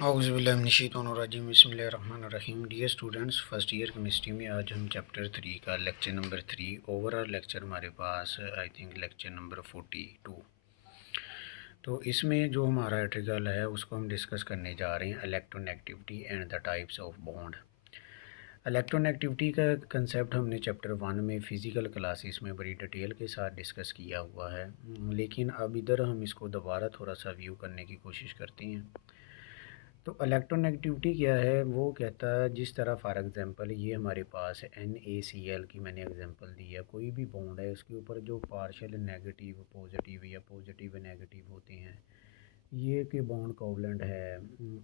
औज़ुबिल्लाहिमिनश्शैतानिर्रजीम बिस्मिल्लाहिर्रहमानिर्रहीम। Dear students, first year chemistry में आज हम चैप्टर 3 का लेक्चर नंबर 3 ओवरऑल लेक्चर हमारे पास आई थिंक लेक्चर नंबर 42। तो इसमें जो हमारा आर्टिकल है उसको हम डिस्कस करने जा रहे हैं, electronegativity and the types of bond. Electronegativity का कंसेप्ट हमने चैप्टर 1 में फ़िज़िकल क्लासेस में बड़ी डिटेल के साथ डिस्कस किया हुआ है, लेकिन अब इधर हम इसको दोबारा थोड़ा सा व्यू करने की कोशिश करते हैं। तो इलेक्ट्रोनेगेटिविटी क्या है, वो कहता है जिस तरह फॉर एग्जांपल ये हमारे पास NaCl की मैंने एग्जांपल दी है, कोई भी बॉन्ड है उसके ऊपर जो पार्शियल नेगेटिव पॉजिटिव या पॉजिटिव नेगेटिव होते हैं, ये कि बॉन्ड कोवलेंट है,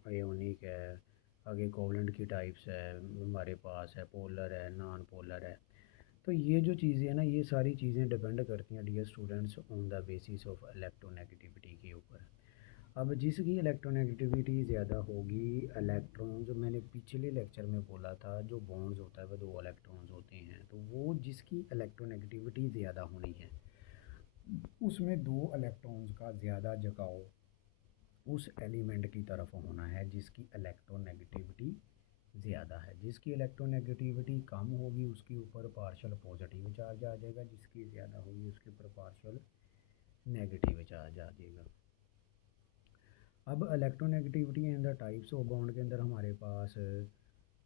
आयोनिक है, आगे कोवलेंट की टाइप्स है हमारे पास है, पोलर है, नॉन पोलर है। तो ये जो चीज़ें हैं ना, ये सारी चीज़ें डिपेंड करती हैं dear students on the basis of electronegativity के ऊपर। अब जिसकी इलेक्ट्रोनेगेटिविटी ज़्यादा होगी, इलेक्ट्रॉन जो मैंने पिछले लेक्चर में बोला था, जो बॉन्ड्स होता है वह 2 इलेक्ट्रॉन्स होते हैं, तो वो जिसकी इलेक्ट्रोनेगेटिविटी ज़्यादा होनी है उसमें 2 इलेक्ट्रॉन्स का ज़्यादा झुकाव उस एलिमेंट की तरफ होना है जिसकी इलेक्ट्रोनेगेटिविटी ज़्यादा है। जिसकी इलेक्ट्रोनेगेटिविटी कम होगी उसके ऊपर पार्शियल पॉजिटिव चार्ज आ जाएगा, जिसकी ज़्यादा होगी उसके ऊपर पार्शियल नेगेटिव चार्ज आ जाएगा। अब electronegativity and the types of bond के अंदर हमारे पास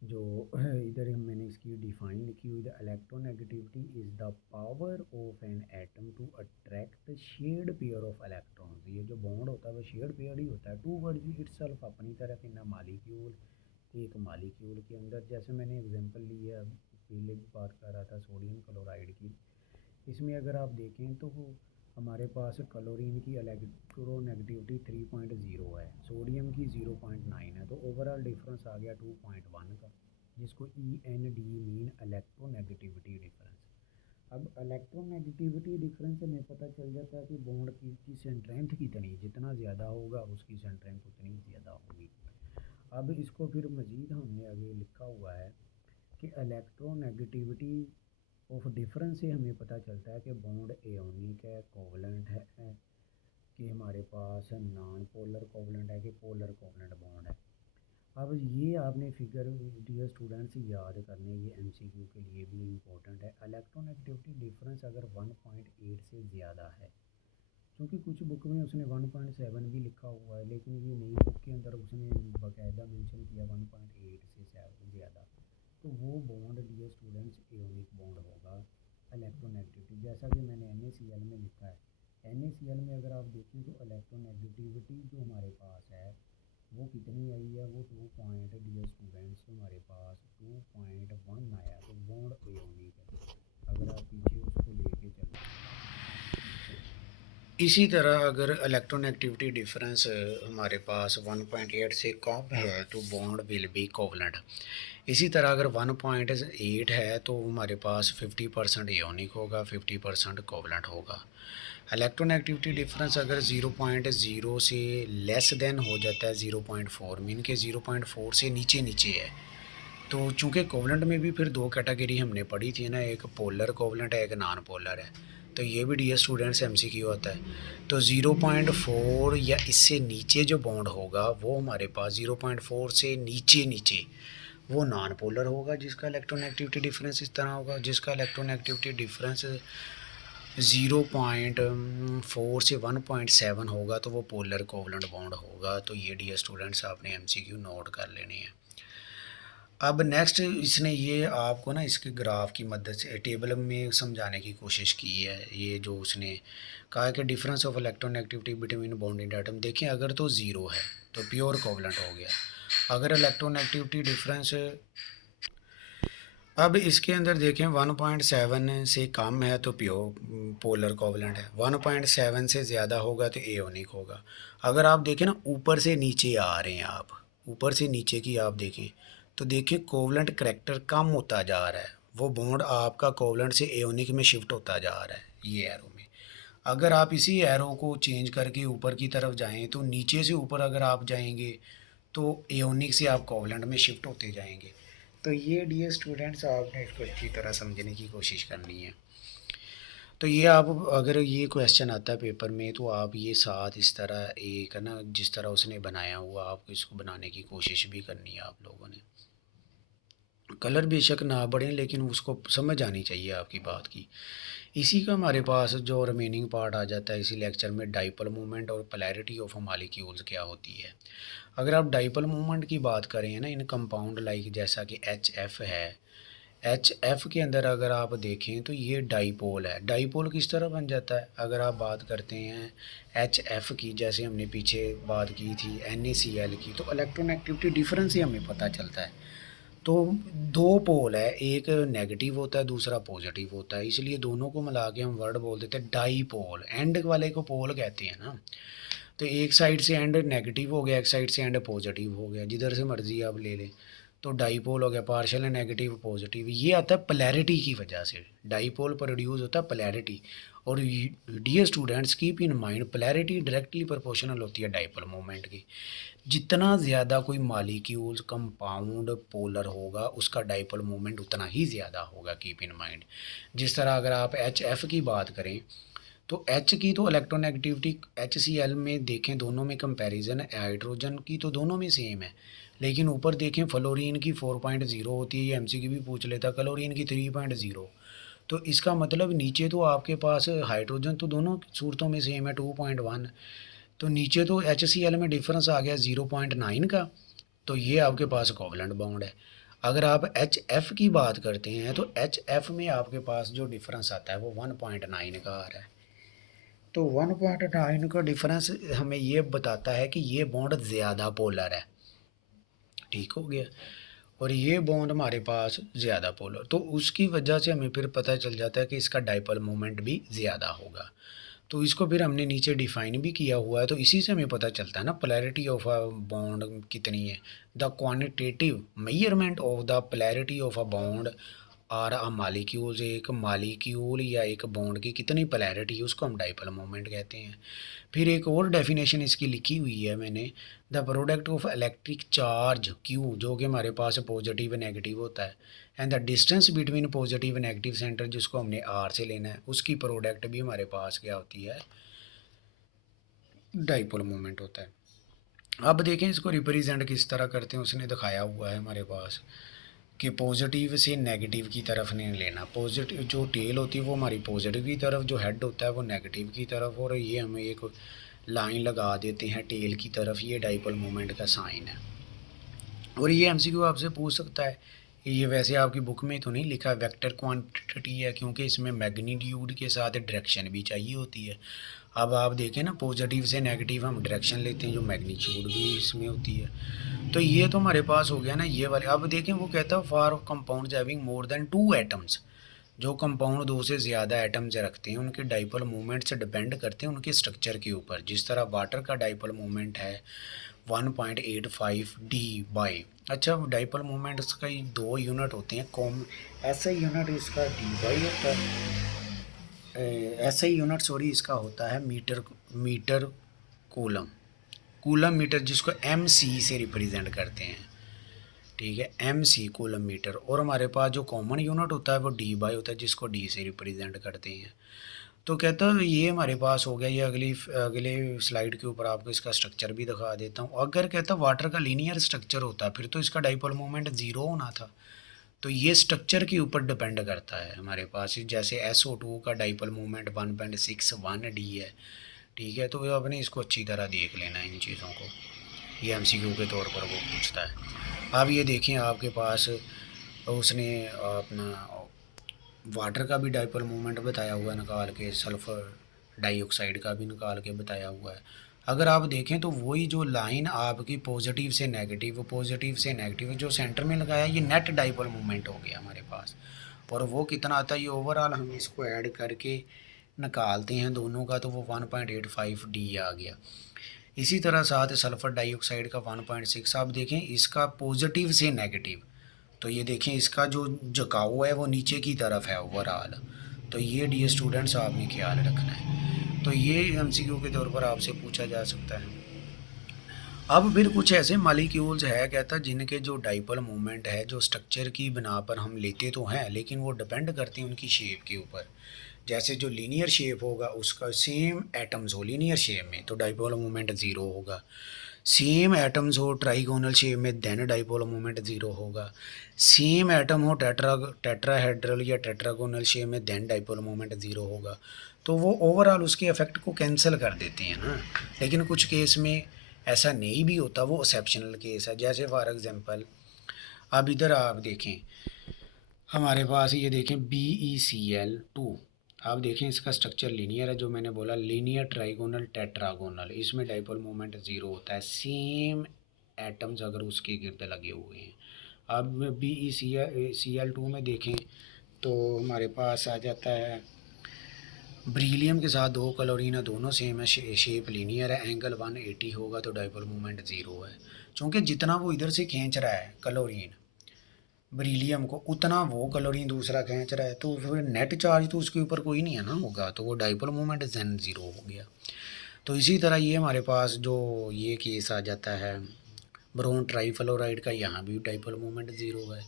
जो इधर मैंने इसकी डिफाइन लिखी हुई, the electronegativity is the power of an atom to attract shared pair of electrons. ये जो बॉन्ड होता है वो शेयर्ड पेयर ही होता है टूवर्ड्स इटसेल्फ, अपनी तरफ, इन मालिक्यूल, एक मालिक्यूल के अंदर। जैसे मैंने एग्जांपल ली है, पहले भी बात कर रहा था सोडियम क्लोराइड की, इसमें अगर आप देखें तो हमारे पास क्लोरीन की इलेक्ट्रोनेगेटिविटी 3.0 है, सोडियम की 0.9 है, तो ओवरऑल डिफरेंस आ गया 2.1 का, जिसको END मीन इलेक्ट्रोनेगेटिविटी डिफरेंस। अब इलेक्ट्रोनेगेटिविटी डिफरेंस से हमें पता चल जाता है कि बॉन्ड की स्ट्रेंथ कितनी, जितना ज़्यादा होगा उसकी स्ट्रेंथ उतनी ज़्यादा होगी। अब इसको फिर मज़ीद हमने आगे लिखा हुआ है कि इलेक्ट्रोनेगेटिविटी ऑफ डिफरेंस से हमें पता चलता है कि बॉन्ड एयोनिक है, कोवलेंट है, कि हमारे पास नॉन पोलर कोवलेंट है कि पोलर कोवलेंट बॉन्ड है। अब ये आपने फिगर डियर स्टूडेंट्स याद करने, ये MCQ के लिए भी इम्पोर्टेंट है। इलेक्ट्रोनेगेटिविटी डिफरेंस अगर 1.8 से ज़्यादा है, क्योंकि कुछ बुक में उसने 1.7 भी लिखा हुआ है, लेकिन ये नई बुक के अंदर उसने बाकायदा मेंशन किया 1.8 से ज़्यादा, तो वो bond dear students ionic bond होगा इलेक्ट्रोनेगेटिविटी। जैसा कि मैंने NaCl में लिखा है, NaCl में अगर आप देखें तो इलेक्ट्रोनेगेटिविटी जो हमारे पास है वो कितनी आई है, वो 2 पॉइंट डियर स्टूडेंट्स हमारे पास 2.1 आया, तो बॉन्ड एयोनिक है। अगर आप पीछे उसको लेके चलें, इसी तरह अगर इलेक्ट्रोनेगेटिविटी डिफरेंस हमारे पास 1.8 से कम है तो बॉन्ड विल बी कोवलेंट। इसी तरह अगर 1.8 है तो हमारे पास 50% एयोनिक होगा, 50% कोवलेंट होगा। इलेक्ट्रोनेगेटिविटी डिफरेंस अगर 0.0 से लेस देन हो जाता है 0.4, मीन के 0.4 से नीचे नीचे है, तो चूँकि कोवलेंट में भी फिर 2 कैटेगरी हमने पढ़ी थी ना, एक पोलर कोवलेंट है, एक नॉन पोलर है, तो ये भी डियर स्टूडेंट्स MCQ होता है। तो 0.4 या इससे नीचे जो बॉन्ड होगा वो हमारे पास 0.4 से नीचे नीचे वो नॉन पोलर होगा, जिसका इलेक्ट्रोनेगेटिविटी डिफरेंस इस तरह होगा। जिसका इलेक्ट्रोनेगेटिविटी डिफरेंस 0.4 से 1.7 होगा तो वो पोलर कोवलेंट बॉन्ड होगा। तो ये डियर स्टूडेंट्स आपने MCQ नोट कर लेने हैं। अब नेक्स्ट इसने ये आपको ना इसके ग्राफ की मदद से टेबल में समझाने की कोशिश की है। ये जो उसने कहा है कि difference of electronegativity between bonded atom, देखें अगर तो ज़ीरो है तो प्योर कोवलेंट हो गया। अगर इलेक्ट्रोनेगेटिविटी डिफरेंस अब इसके अंदर देखें 1.7 से कम है तो प्योर पोलर कोवलेंट है, 1.7 से ज़्यादा होगा तो एयोनिक होगा। अगर आप देखें ना ऊपर से नीचे आ रहे हैं, आप ऊपर से नीचे की आप देखें तो देखिए कोवलेंट करैक्टर कम होता जा रहा है, वो बॉन्ड आपका कोवलेंट से एयोनिक में शिफ्ट होता जा रहा है ये एरो में। अगर आप इसी एरो को चेंज करके ऊपर की तरफ जाएं तो नीचे से ऊपर अगर आप जाएंगे तो एयोनिक से आप कोवलेंट में शिफ्ट होते जाएंगे। तो ये डियर स्टूडेंट्स आपने इसको अच्छी तरह समझने की कोशिश करनी है। तो ये आप अगर ये क्वेश्चन आता है पेपर में तो आप ये साथ इस तरह एक है ना, जिस तरह उसने बनाया हुआ आपको इसको बनाने की कोशिश भी करनी है आप लोगों ने। कलर बेशक ना बढ़े लेकिन उसको समझ आनी चाहिए आपकी बात की। इसी का हमारे पास जो रिमेनिंग पार्ट आ जाता है इसी लेक्चर में, डाइपोल मोमेंट और पोलैरिटी ऑफ मॉलिक्यूल्स क्या होती है। अगर आप डाइपोल मोमेंट की बात करें ना इन कंपाउंड लाइक जैसा कि एच एफ है, एच एफ के अंदर अगर आप देखें तो ये डाइपोल है। डाइपोल किस तरह बन जाता है, अगर आप बात करते हैं एच एफ की, जैसे हमने पीछे बात की थी एन ए सी एल की, तो इलेक्ट्रोनेगेटिविटी डिफरेंस ही हमें पता चलता है। तो दो पोल है, एक नेगेटिव होता है दूसरा पॉजिटिव होता है, इसलिए दोनों को मिला के हम वर्ड बोल देते हैं डाईपोल। एंड वाले को पोल कहते हैं ना, तो एक साइड से एंड नेगेटिव हो गया, एक साइड से एंड पॉजिटिव हो गया, जिधर से मर्जी आप ले लें, तो डाईपोल हो गया। पार्शियल नेगेटिव पॉजिटिव, ये आता है पोलैरिटी की वजह से। डाईपोल प्रोड्यूस होता है पोलैरिटी। और dear students keep in mind, polarity directly proportional होती है डाईपोल मोमेंट की। जितना ज़्यादा कोई मालिक्यूल्स कंपाउंड पोलर होगा उसका डाइपोल मोमेंट उतना ही ज़्यादा होगा, कीप इन माइंड। जिस तरह अगर आप एच एफ की बात करें तो एच की तो इलेक्ट्रोनेगेटिविटी एच सी एल में देखें, दोनों में कंपैरिजन है, हाइड्रोजन की तो दोनों में सेम है, लेकिन ऊपर देखें फ्लोरीन की 4.0 होती है, ये एम सी की भी पूछ लेता, क्लोरीन की 3.0। तो इसका मतलब नीचे तो आपके पास हाइड्रोजन तो दोनों सूरतों में सेम है 2.1, तो नीचे तो एच सी एल में डिफरेंस आ गया 0.9 का, तो ये आपके पास कोवलेंट बॉन्ड है। अगर आप एच एफ की बात करते हैं तो एच एफ में आपके पास जो डिफरेंस आता है वो 1.9 का आ रहा है। तो 1.9 का डिफरेंस हमें ये बताता है कि ये बॉन्ड ज़्यादा पोलर है, ठीक हो गया, और ये बॉन्ड हमारे पास ज़्यादा पोलर, तो उसकी वजह से हमें फिर पता चल जाता है कि इसका डाइपोल मोमेंट भी ज़्यादा होगा। तो इसको फिर हमने नीचे डिफाइन भी किया हुआ है, तो इसी से हमें पता चलता है ना पोलैरिटी ऑफ अ बॉन्ड कितनी है। The quantitative measurement of the polarity of a bond और अ मालिक्यूल्स, एक मालिक्यूल या एक बॉन्ड की कितनी पोलैरिटी है उसको हम डाइपोल मोमेंट कहते हैं। फिर एक और डेफिनेशन इसकी लिखी हुई है मैंने, the product of electric charge Q, जो कि हमारे पास पॉजिटिव नेगेटिव होता है, and the distance between positive negative centre जिसको हमने आर से लेना है, उसकी प्रोडक्ट भी हमारे पास क्या होती है, डाइपोल मोमेंट होता है। अब देखें इसको रिप्रेजेंट किस तरह करते हैं, उसने दिखाया हुआ है हमारे पास कि पॉजिटिव से नेगेटिव की तरफ नहीं लेना। पॉजिटिव जो टेल होती है वो हमारी पॉजिटिव की तरफ, जो हेड होता है वो नेगेटिव की तरफ, और ये हमें एक लाइन लगा देते हैं टेल की तरफ, ये डाइपोल मोमेंट का साइन है। और ये एमसीक्यू आपसे पूछ सकता है, ये वैसे आपकी बुक में तो नहीं लिखा वेक्टर क्वांटिटी है, क्योंकि इसमें मैग्नीट्यूड के साथ डायरेक्शन भी चाहिए होती है। अब आप देखें ना, पॉजिटिव से नेगेटिव हम डायरेक्शन लेते हैं, जो मैग्नीट्यूड भी इसमें होती है। तो ये तो हमारे पास हो गया ना ये वाले। अब देखें वो कहता है for compounds having more than 2 atoms, जो कंपाउंड 2 से ज़्यादा एटम्स रखते हैं उनके डाइपोल मूवमेंट से डिपेंड करते हैं उनके स्ट्रक्चर के ऊपर। जिस तरह वाटर का डाइपोल मूवमेंट है 1.85 डी बाई, अच्छा डाइपोल मूवमेंट इसका ही 2 यूनिट होते हैं, कॉम ऐसा यूनिट इसका डी बाई होता है, ऐसा ही यूनिट सॉरी इसका होता है metre, metre coulomb, coulomb metre जिसको एम सी से रिप्रेजेंट करते हैं, ठीक है, एम सी कूलम मीटर। और हमारे पास जो कॉमन यूनिट होता है वो डी बाई होता है जिसको डी से रिप्रेजेंट करते हैं। तो कहता है ये हमारे पास हो गया, ये अगले स्लाइड के ऊपर आपको इसका स्ट्रक्चर भी दिखा देता हूँ। अगर कहता वाटर का लीनियर स्ट्रक्चर होता फिर तो इसका डाइपोल मोमेंट ज़ीरो होना था। तो ये स्ट्रक्चर के ऊपर डिपेंड करता है हमारे पास, जैसे SO2 का डाइपोल मोमेंट 1.61 डी है, ठीक है। तो आपने इसको अच्छी तरह देख लेना है इन चीज़ों को, ये MCQ के तौर पर वो पूछता है। अब ये देखें आपके पास उसने अपना वाटर का भी डाइपोल मोमेंट बताया हुआ है निकाल के, सल्फ़र डाइऑक्साइड का भी निकाल के बताया हुआ है। अगर आप देखें तो वही जो लाइन आपकी पॉजिटिव से नेगेटिव, पॉजिटिव से नेगेटिव जो सेंटर में लगाया, ये नेट डाइपोल मोमेंट हो गया हमारे पास। और वो कितना आता है, ये ओवरऑल हम इसको ऐड करके निकालते हैं दोनों का, तो वो 1.85 डी आ गया। इसी तरह साथ सल्फ़र डाइऑक्साइड का 1.6। आप देखें इसका पॉजिटिव से नेगेटिव, तो ये देखें इसका जो झुकाव है वो नीचे की तरफ है ओवरऑल। तो ये डियर स्टूडेंट्स आपने ख्याल रखना है। तो ये एमसीक्यू के तौर पर आपसे पूछा जा सकता है। अब फिर कुछ ऐसे मालिक्यूल्स है कहता जिनके जो डाइपोल मूवमेंट है जो स्ट्रक्चर की बिना पर हम लेते तो हैं, लेकिन वो डिपेंड करते हैं उनकी शेप के ऊपर। जैसे जो लीनियर शेप होगा उसका सेम एटम्स हो लीनियर शेप में तो डाइपोल मोमेंट ज़ीरो होगा, सेम एटम्स हो ट्राइगोनल शेप में देन डाइपोल मोमेंट ज़ीरो होगा, सेम एटम हो टेट्राहेड्रल या टेट्रागोनल शेप में देन डाइपोल मोमेंट ज़ीरो होगा। तो वो ओवरऑल उसके इफेक्ट को कैंसिल कर देते हैं ना। लेकिन कुछ केस में ऐसा नहीं भी होता, वो एक्सेप्शनल केस है। जैसे फॉर एग्जांपल अब इधर आप देखें, हमारे पास ये देखें BeCl2, आप देखें इसका स्ट्रक्चर लीनियर है, जो मैंने बोला लीनियर ट्राइगोनल टेट्रागोनल, इसमें डाइपोल मोमेंट ज़ीरो होता है सेम एटम्स अगर उसके गिर्द लगे हुए हैं। अब BeCl2 में देखें तो हमारे पास आ जाता है ब्रीलियम के साथ दो क्लोरीन है, दोनों सेम है, शेप लीनियर है, एंगल 180 होगा तो डाइपोल मोमेंट ज़ीरो है। क्योंकि जितना वो इधर से खींच रहा है क्लोरीन ब्रीलियम को उतना वो क्लोरीन दूसरा खींच रहा है, तो फिर नेट चार्ज तो उसके ऊपर कोई नहीं है ना होगा, तो वो डाइपोल मोमेंट जन ज़ीरो हो गया। तो इसी तरह ये हमारे पास जो ये केस आ जाता है ब्रोन ट्राईफ्लोराइड का, यहाँ भी डाइपोल मोमेंट ज़ीरो है।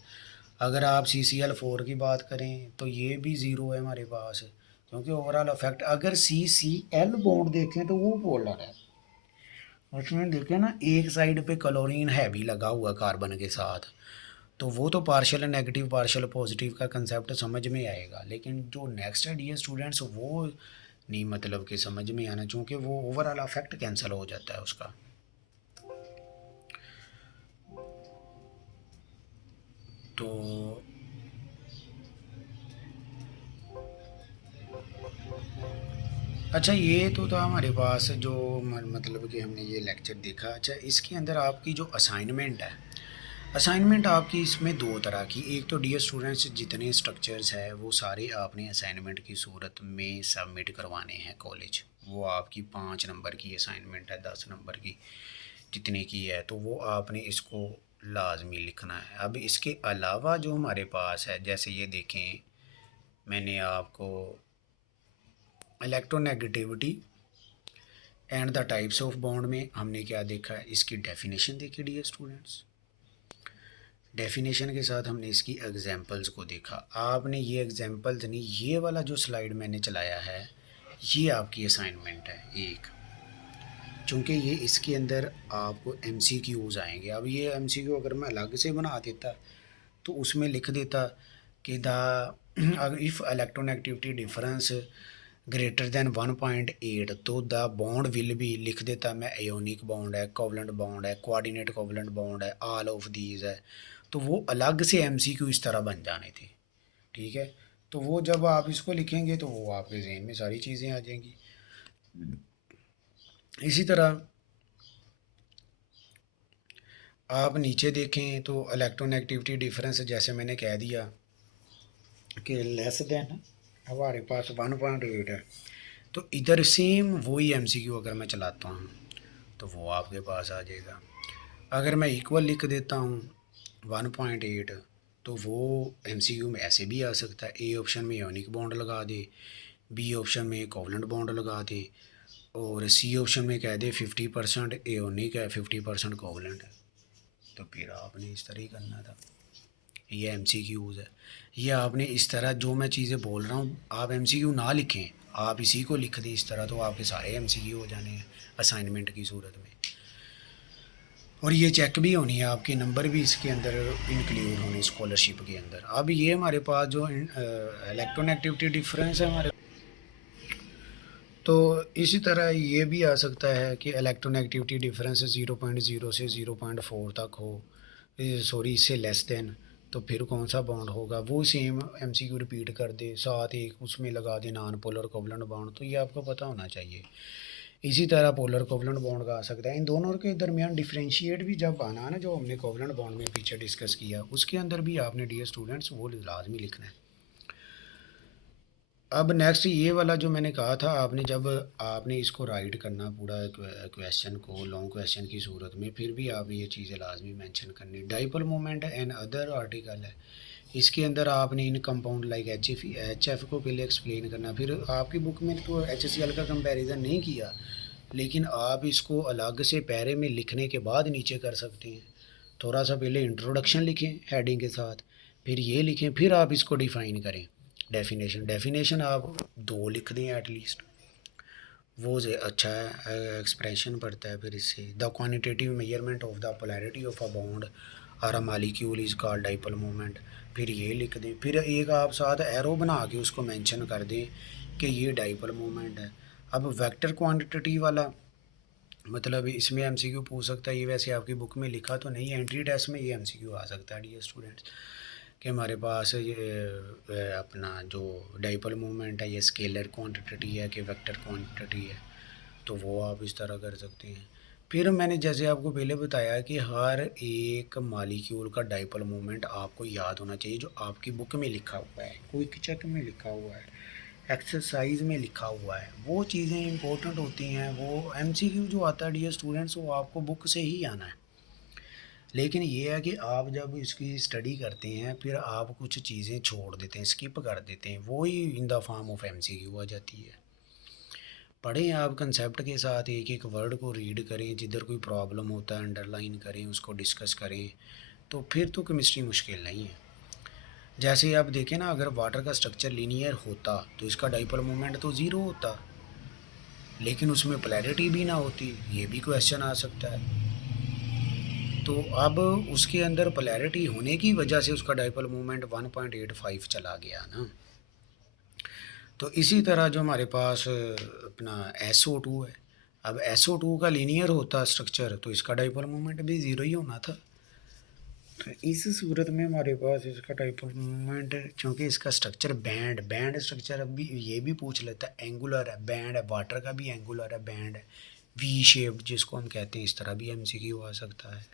अगर आप CCl4 की बात करें तो ये भी ज़ीरो है हमारे पास, क्योंकि ओवरऑल इफेक्ट अगर CCl बॉन्ड देखें तो वो पोलर है, उसमें देखें ना एक साइड पे क्लोरीन हैवी लगा हुआ कार्बन के साथ, तो वो तो पार्शियल नेगेटिव पार्शियल पॉजिटिव का कंसेप्ट समझ में आएगा। लेकिन जो नेक्स्ट है डियर स्टूडेंट्स वो नहीं मतलब कि समझ में आना, चूँकि वो ओवरऑल अफेक्ट कैंसिल हो जाता है उसका। तो अच्छा ये तो था हमारे पास जो मतलब कि हमने ये लेक्चर देखा। अच्छा इसके अंदर आपकी जो असाइनमेंट है, असाइनमेंट आपकी इसमें दो तरह की, एक तो डियर स्टूडेंट्स जितने स्ट्रक्चर्स है वो सारे आपने असाइनमेंट की सूरत में सबमिट करवाने हैं कॉलेज। वो आपकी 5 नंबर की असाइनमेंट है, 10 नंबर की जितने की है, तो वो आपने इसको लाजमी लिखना है। अब इसके अलावा जो हमारे पास है, जैसे ये देखें मैंने आपको electronegativity and the types of bond में हमने क्या देखा है, इसकी डेफिनेशन देखी डियर स्टूडेंट्स। डेफिनेशन के साथ हमने इसकी एग्जांपल्स को देखा। आपने ये एग्जांपल्स नहीं, ये वाला जो स्लाइड मैंने चलाया है ये आपकी असाइनमेंट है एक, चूँकि ये इसके अंदर आपको MCQs आएंगे। अब ये MCQ अगर मैं अलग से बना देता तो उसमें लिख देता कि the if electronegativity difference greater than 1.8 तो द बॉन्ड विल भी लिख देता मैं, एयोनिक बॉन्ड है, कोवलेंट बॉन्ड है, कोऑर्डिनेट कोवलेंट बॉन्ड है, ऑल ऑफ दीज है। तो वो अलग से MCQ इस तरह बन जाने थे, ठीक है। तो वो जब आप इसको लिखेंगे तो वो आपके जहन में सारी चीज़ें आ जाएंगी। इसी तरह आप नीचे देखें तो इलेक्ट्रोनेगेटिविटी डिफरेंस जैसे मैंने कह दिया कि लेस देन हमारे पास 1.8 है, तो इधर सेम वही MCQ अगर मैं चलाता हूँ तो वो आपके पास आ जाएगा। अगर मैं इक्वल लिख देता हूँ 1.8 तो वो MCQ में ऐसे भी आ सकता है, A ऑप्शन में योनिक बॉन्ड लगा दे, B ऑप्शन में कोवलेंट बॉन्ड लगा दे, और C ऑप्शन में कह दे 50% एयोनिक है 50% कोवलेंट है। तो फिर आपने इस तरह ही करना था। ये MCQs है, ये आपने इस तरह जो मैं चीज़ें बोल रहा हूँ आप MCQ ना लिखें, आप इसी को लिख दें इस तरह, तो आपके सारे MCQ हो जाने हैं असाइनमेंट की सूरत में। और ये चेक भी होनी है, आपके नंबर भी इसके अंदर इंक्लूड होने स्कॉलरशिप के अंदर। अब ये हमारे पास जो इलेक्ट्रोनेगेटिविटी डिफरेंस है हमारे, तो इसी तरह ये भी आ सकता है कि इलेक्ट्रोनेगेटिविटी डिफरेंस 0.0 से 0.4 तक हो, सॉरी इससे लेस देन, तो फिर कौन सा बॉन्ड होगा, वो सेम MCQ रिपीट कर दे, साथ एक उसमें लगा दे नॉन पोलर कोवलेंट बॉन्ड, तो ये आपको पता होना चाहिए। इसी तरह पोलर कोवलेंट बॉन्ड का आ सकता है। इन दोनों के दरमियान डिफरेंशिएट भी जब आना ना, जो हमने कोवलेंट बॉन्ड में पीछे डिस्कस किया, उसके अंदर भी आपने डियर स्टूडेंट्स वो लाजमी लिखना है। अब नेक्स्ट ये वाला जो मैंने कहा था, आपने जब आपने इसको राइट करना पूरा क्वेश्चन को लॉन्ग क्वेश्चन की सूरत में, फिर भी आपने ये चीज़ें लाजमी मेंशन करनी। Dipole moment and other article है, इसके अंदर आपने इन कंपाउंड लाइक HF को पहले एक्सप्लेन करना। फिर आपकी बुक में तो HCl का कंपैरिजन नहीं किया, लेकिन आप इसको अलग से पैरे में लिखने के बाद नीचे कर सकते हैं। थोड़ा सा पहले इंट्रोडक्शन लिखें हेडिंग के साथ, फिर ये लिखें, फिर आप इसको डिफ़ाइन करें। डेफिनेशन आप 2 लिख दें एटलीस्ट, वो अच्छा है, एक्सप्रेशन पड़ता है फिर इससे। The quantitative measurement of the polarity of a bond और a molecule is called dipole moment, फिर ये लिख दें। फिर एक आप साथ एरो बना के उसको मेंशन कर दें कि ये डाइपोल मोमेंट है। अब वेक्टर क्वांटिटी वाला मतलब इसमें एमसीक्यू पूछ सकता है, ये वैसे आपकी बुक में लिखा तो नहीं है, एंट्री टेस्ट में ये एमसीक्यू आ सकता है डियर स्टूडेंट्स, कि हमारे पास ये अपना जो डाइपोल मोमेंट है ये स्केलर क्वांटिटी है कि वेक्टर क्वांटिटी है, तो वो आप इस तरह कर सकते हैं। फिर मैंने जैसे आपको पहले बताया कि हर एक मालिक्यूल का डाइपोल मोमेंट आपको याद होना चाहिए, जो आपकी बुक में लिखा हुआ है, क्विक चेक में लिखा हुआ है, एक्सरसाइज में लिखा हुआ है, वो चीज़ें इंपॉर्टेंट होती हैं। वो एमसीक्यू जो आता है डियर स्टूडेंट्स वो आपको बुक से ही आना है। लेकिन ये है कि आप जब इसकी स्टडी करते हैं फिर आप कुछ चीज़ें छोड़ देते हैं, स्किप कर देते हैं, वो ही in the form of MCQ आ जाती है। पढ़ें आप कंसेप्ट के साथ, एक एक वर्ड को रीड करें, जिधर कोई प्रॉब्लम होता है अंडरलाइन करें, उसको डिस्कस करें, तो फिर तो केमिस्ट्री मुश्किल नहीं है। जैसे आप देखें ना, अगर वाटर का स्ट्रक्चर लीनियर होता तो इसका डाइपोल मोमेंट तो ज़ीरो होता, लेकिन उसमें पोलैरिटी भी ना होती, ये भी क्वेश्चन आ सकता है। तो अब उसके अंदर पोलैरिटी होने की वजह से उसका डाइपोल मोमेंट 1.85 चला गया ना। तो इसी तरह जो हमारे पास अपना SO2 है, अब SO2 का लीनियर होता स्ट्रक्चर तो इसका डाइपोल मोमेंट भी ज़ीरो ही होना था। तो इस सूरत में हमारे पास इसका डाइपोल मोमेंट, क्योंकि इसका स्ट्रक्चर बैंड स्ट्रक्चर, अब भी ये भी पूछ लेता है, एंगुलर है, बैंड है, वाटर का भी एंगुलर है, बैंड है, वी शेप्ड जिसको हम कहते हैं, इस तरह भी एमसीक्यू आ सकता है।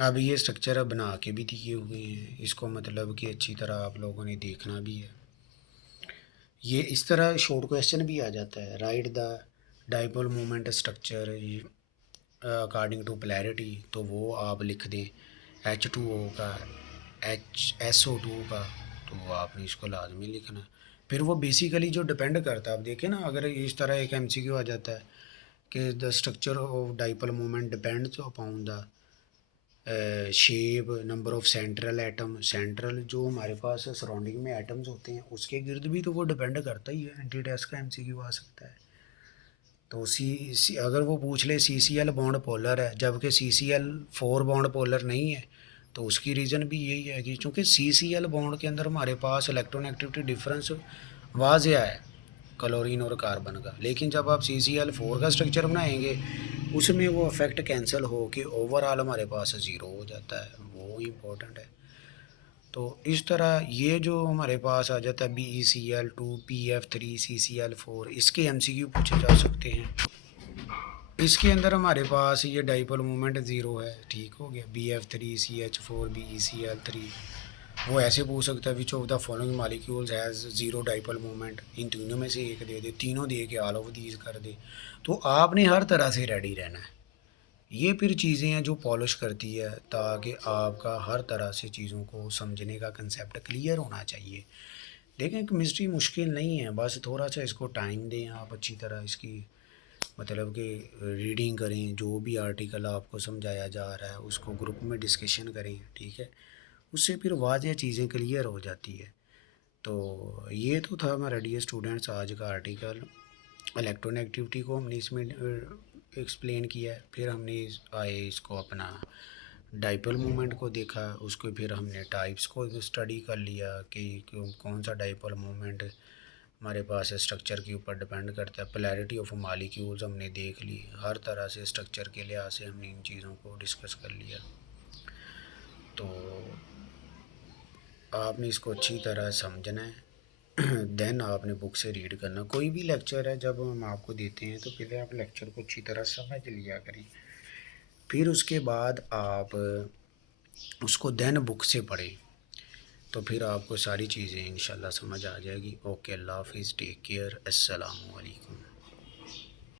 अब ये स्ट्रक्चर बना के भी दिए हुए हैं, इसको मतलब कि अच्छी तरह आप लोगों ने देखना भी है। ये इस तरह शॉर्ट क्वेश्चन भी आ जाता है, right the dipole moment structure according to polarity, तो वो आप लिख दें H2O का, SO2 का, तो आपने इसको लाजमी लिखना है। फिर वो बेसिकली जो डिपेंड करता है, आप देखें ना, अगर इस तरह एक एमसीक्यू आ जाता है कि the structure of dipole moment depends upon the shape, number of central atom, central जो हमारे पास सराउंडिंग में एटम्स होते हैं उसके गिर्द भी तो वो डिपेंड करता ही है, एंटी टेस्ट का एमसीक्यू आ सकता है। तो अगर वो पूछ ले CCl बॉन्ड पोलर है जबकि CCl4 बॉन्ड पोलर नहीं है, तो उसकी रीज़न भी यही है कि चूँकि CCl बॉन्ड के अंदर हमारे पास इलेक्ट्रोनेगेटिविटी डिफरेंस वाज़िया है क्लोरीन और कार्बन का, लेकिन जब आप CCl4 का स्ट्रक्चर बनाएंगे उसमें वो इफेक्ट कैंसिल हो के ओवरऑल हमारे पास ज़ीरो हो जाता है, वो इम्पोर्टेंट है। तो इस तरह ये जो हमारे पास आ जाता है BeCl2 PF3 CCl4, इसके MCQ पूछे जा सकते हैं। इसके अंदर हमारे पास ये डाइपोल मोमेंट ज़ीरो है, ठीक हो गया, BF3 CH4 BeCl3, वो ऐसे पूछ सकता है which of the following molecules has zero dipole moment, इन तीनों में से एक दे दे, तीनों दे के ऑल ऑफ दीज कर दे। तो आपने हर तरह से रेडी रहना है। ये फिर चीज़ें हैं जो पॉलिश करती है ताकि आपका हर तरह से चीज़ों को समझने का कंसेप्ट क्लियर होना चाहिए। देखें केमिस्ट्री मुश्किल नहीं है, बस थोड़ा सा इसको टाइम दें आप, अच्छी तरह इसकी मतलब कि रीडिंग करें, जो भी आर्टिकल आपको समझाया जा रहा है उसको ग्रुप में डिस्कशन करें, ठीक है, उससे फिर वाज़िया चीज़ें क्लियर हो जाती है। तो ये तो था हमारा डियर स्टूडेंट्स आज का आर्टिकल। इलेक्ट्रोनेगेटिविटी को हमने इसमें एक्सप्लेन किया है, फिर हमने आए इसको अपना डाइपोल मोमेंट को देखा, उसको फिर हमने टाइप्स को स्टडी कर लिया कि कौन सा डाइपोल मोमेंट हमारे पास स्ट्रक्चर के ऊपर डिपेंड करता है। पोलैरिटी ऑफ मॉलिक्यूल्स हमने देख ली, हर तरह से स्ट्रक्चर के लिहाज से हमने इन चीज़ों को डिस्कस कर लिया। तो आपने इसको अच्छी तरह समझना है देन आपने बुक से रीड करना। कोई भी लेक्चर है जब हम आपको देते हैं तो पहले आप लेक्चर को अच्छी तरह समझ लिया करें, फिर उसके बाद आप उसको देन बुक से पढ़ें, तो फिर आपको सारी चीज़ें इंशाल्लाह समझ आ जाएगी। ओके, अल्लाह हाफिज़, टेक केयर, अस्सलामु अलैकुम।